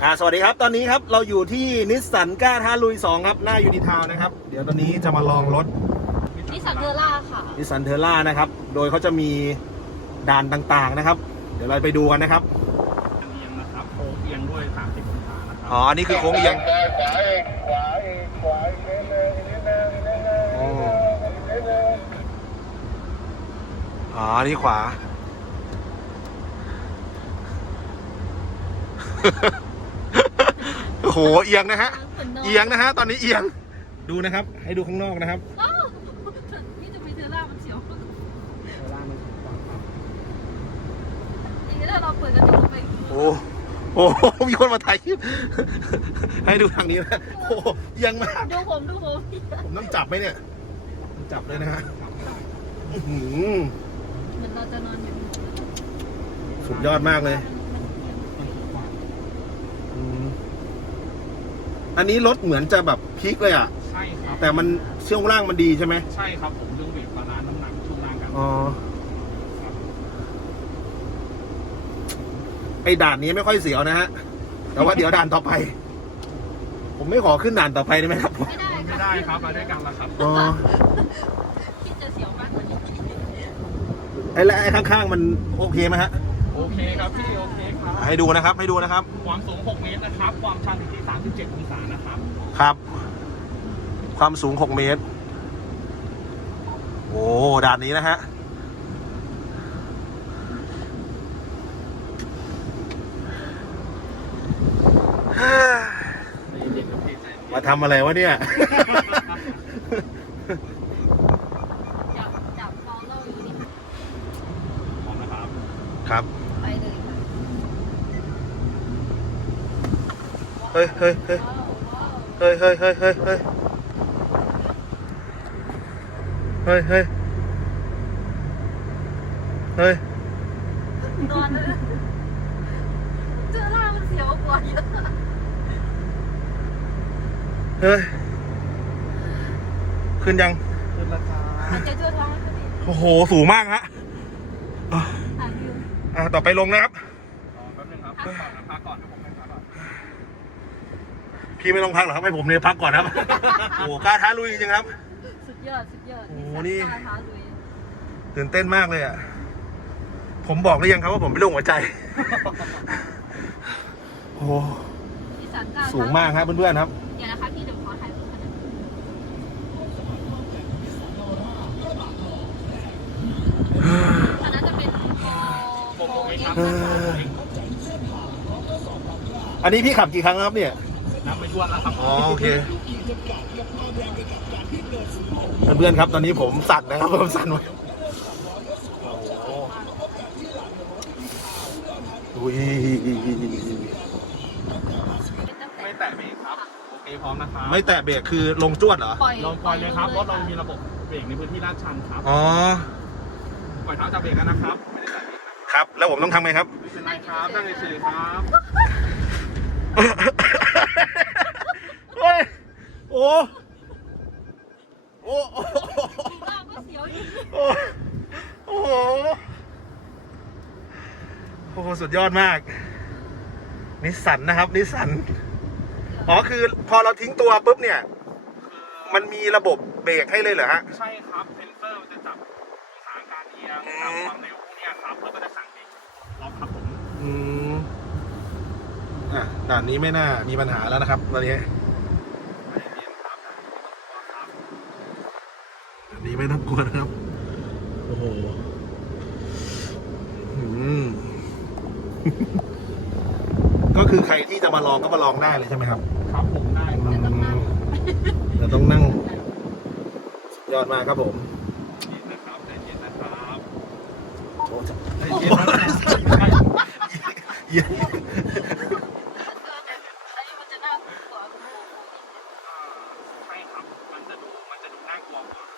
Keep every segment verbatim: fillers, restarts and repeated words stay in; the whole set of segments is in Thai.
อ่าสวัสดีครับตอนนี้ครับเราอยู่ที่นิสสันกล้าท้าลุยสองครับหน้ายูนิทาวน์นะครับเดี๋ยวตอนนี้จะมาลองรถนิสสันเทอร่าค่ะนิสสันเทอร่านะครับโดยเขาจะมีด่านต่างๆนะครับเดี๋ยวเราไปดูกันนะครับเอียงนะครับโค้งเอียงด้วยสามสิบองศานะครับอ๋ออันนี้คือโค้งเอียงขวาอีกขวาอีกขวาอีกนิดนึงนิดนึงนิดนึงอ๋อนิดนึงอ๋อนี่ขวา โอ้โหเอียงนะฮะเอียงนะฮะตอนนี้เอียงดูนะครับให้ดูข้างนอกนะครับนี่จะมีเทอร่ามันเฉียวอย่างนี้ถ้าเราเปิดกระจกไปโอ้โหมีคนมาถ่ายคลิปให้ดูทางนี้นะโอ้เอียงมากดูผมดูผมผมต้องจับไหมเนี่ยจับเลยนะฮะเหมือนเราจะนอนอยู่สุดยอดมากเลยอันนี้รถเหมือนจะแบบพลิกเลยอ่ะใช่ครับแต่มันช่วงล่างมันดีใช่ไหมใช่ครับผมดึงเบรกบาลานซ์น้ำหนักช่วงล่างกันอ๋อไอ้ด่านนี้ไม่ค่อยเสียวนะฮะแต่ว่าเดี๋ยวด่านต่อไป ผมไม่ขอขึ้นด่านต่อไปได้ไหมครับไม่ได้ไม่ได้ครับมาด้วยกันแล้วครับอ๋อที่จะเสียวมากกว่านี้ไอ้แล้วไอ้ข้างๆมันโอเคไหมฮะโอเคครับพี่โอเคครับให้ดูนะครับให้ดูนะครับความสูงหกเมตรนะครับความชันอยู่ที่สามสิบเจ็ดองศานะครับครับความสูงหกเมตรโอ้ด่านนี้นะฮะมาทำอะไรวะเนี่ยจับจับมองเราอยู่นี่พร้อมนะครับครับไปเลยเฮ้ยเฮ้ยเฮ้ยเฮ้ยเฮ้ยเฮ้ยเฮ้ยเฮ้ยเฮ้ยเฮ้ยเฮ้ยนอนเลยเทอร่ามันเสียวกว่าเยอะเฮ้ยขึ้นยังขึ้นแล้วครับหายใจทั่วท้องเลยพี่โอ้โหสูงมากฮะถ่ายวิวอ่าต่อไปลงนะครับอ๋อแป๊บนึงครับพักก่อนนะพักก่อนนะผมพักก่อนพี่ไม่ต้องพักหรอกครับให้ผมเนี่ยพักก่อนครับโอ้กล้าท้าลุยจริงๆครับสุดยอดสุดยอดโอ้นี่กล้าท้าลุยตื่นเต้นมากเลยอ่ะผมบอกหรือยังครับว่าผมเป็นโรคหัวใจโอ้สูงมากครับเพื่อนๆครับเดี๋ยวนะคะพี่เดี๋ยวขอถ่ายรูปกันนะอันนั้นจะเป็นโบโบเอ็กซ์อันนี้พี่ขับกี่ครั้งครับเนี่ยนับไปทั่วแล้วครับอ๋อโอเคเพื่อนๆครับตอนนี้ผมสั่นนะครับผมสั่นไว้อุ้ยไม่แตะเบรกครับโอเคพร้อมนะครับไม่แตะเบรกคือลงจวดเหรอลงปล่อยเลยครับรถเรามีระบบเบรกในพื้นที่ลาดชันครับอ๋อปล่อยเท้าจับเบรกกันนะครับไม่ได้แตะเบรกครับแล้วผมต้องทำไงครับไม่เป็นไรครับนั่งเฉยๆครับเฮ้ยโอ้โอ้โอ้โอ้โอ้โหโอ้โหสุดยอดมากนิสสันนะครับนิสสันอ๋อคือพอเราทิ้งตัวปุ๊บเนี่ยมันมีระบบเบรกให้เลยเหรอฮะใช่ครับเซนเซอร์จะจับองศาการเอียงจับความเร็วเนี่ยครับแล้วก็จะสั่งเองล็อกครับผมอืมอ่ะด่านนี้ไม่น่ามีปัญหาแล้วนะครับตอนนี้อันนี้ไม่ต้องกลัวนะครับโอ้โหก็คือใครที่จะมาลองก็มาลองได้เลยใช่ไหมครับครับผมได้เราต้องนั่งยอดมากครับผมเย็นนะครับใจเย็นนะครับโอ้จะเย็นใช่ครับมันจะดูมันจะดูน่ากลัวกว่า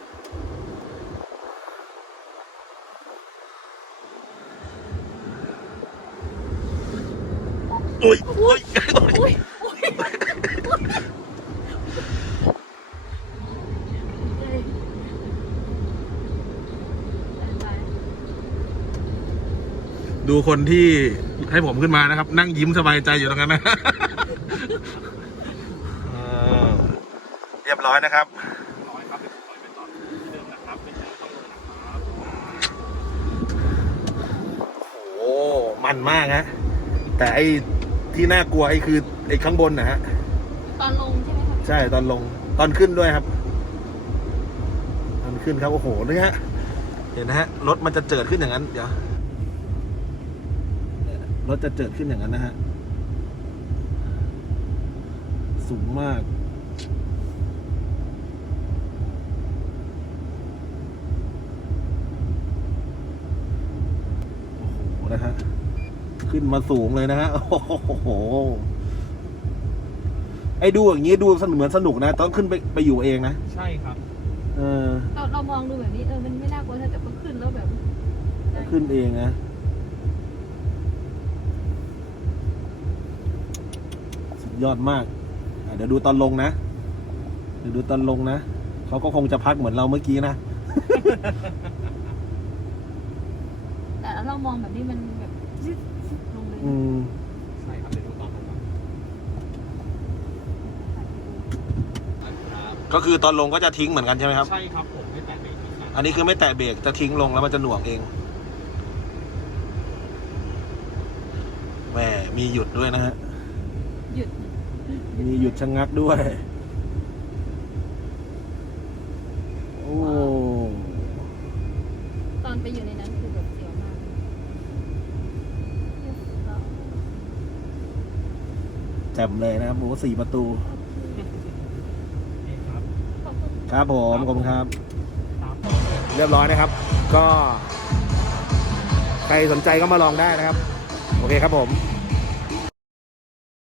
โอ้ยโอ้ยโอ้ยดดูคนที่ให้ผมขึ้นมานะครับ นั่งยิ้มสบายใจอยู่ตรงนั้นนะ เออเรียบร้อยนะครับร้อยครับเป็นร้อยเป็นต่อที่เดิมนะครับเป็นเดิมต้องลงนะครับโอ้มันมากฮะแต่ไอ้ที่น่ากลัวไอ้คือไอ้ข้างบนนะฮะตอนลงใช่ไหมครับใช่ตอนลงตอนขึ้นด้วยครับตอนขึ้นครับโอ้โหนี่ฮะเห็นนะฮะรถมันจะเจิดขึ้นอย่างนั้นเดี๋ยวรถจะเจิดขึ้นอย่างนั้นนะฮะสูงมากโอ้โหนะฮะขึ้นมาสูงเลยนะฮะโอ้โหไอ้ดูอย่างนี้ดูเหมือนสนุกนะต้องขึ้นไปไปอยู่เองนะใช่ครับเออเราเรามองดูแบบนี้เออมันไม่น่ากลัวถ้าแต่พอขึ้นแล้วแบบได้ขึ้นเองนะสุดยอดมากอ่ะเดี๋ยวดูตอนลงนะเดี๋ยวดูตอนลงนะเขาก็คงจะพักเหมือนเราเมื่อกี้นะแต่เรามองแบบนี้มันแบบซึ๊ดลงเลยอืมใช่ครับเดี๋ยวดูตอนลงครับก็คือตอนลงก็จะทิ้งเหมือนกันใช่ไหมครับใช่ครับผมไม่แตะเบรกนะครับอันนี้คือไม่แตะเบรกจะทิ้งลงแล้วมันจะหน่วงเองแหมมีหยุดด้วยนะฮะหยุดมีหยุดชะงักด้วยโอ้ตอนไปอยู่ในนั้นคือแบบเสียวมากเรียบร้อยแจ่มเลยนะครับโอ้สี่ประตูโอเคครับขอบคุณครับผมขอบคุณครับครับเรียบร้อยนะครับ ก็ ใครสนใจก็มาลองได้นะครับ โอเคครับผม